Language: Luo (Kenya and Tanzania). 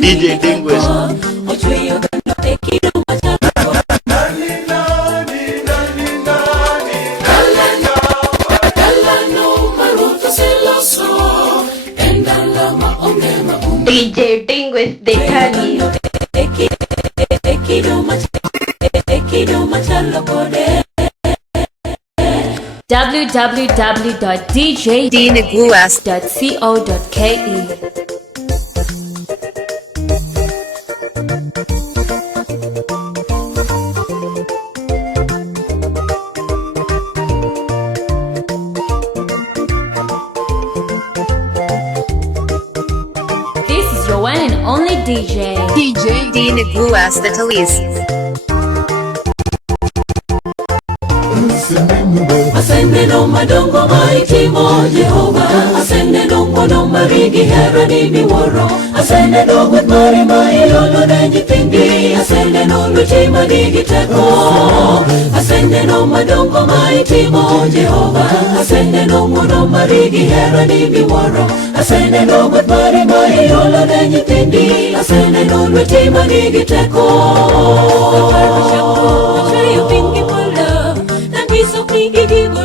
DJ Dingwest. DJ Dingwest Detani. www.djdiniguas.co.ke. This is your one and only DJ. DJ Diniguas the Talis. Ascende no madongo mighty mo Jehovah. Ascende no mono marigi hera ni miworo. Ascende no with mari mai lolo nenji tindi. Ascende no luchima digi teko. Ascende no madongo mighty mo Jehovah. Ascende no mono marigi hera ni miworo. Ascende no with mari mai lolo nenji tindi. Ascende no luchima digi teko. So pingi pala. So pingi gigo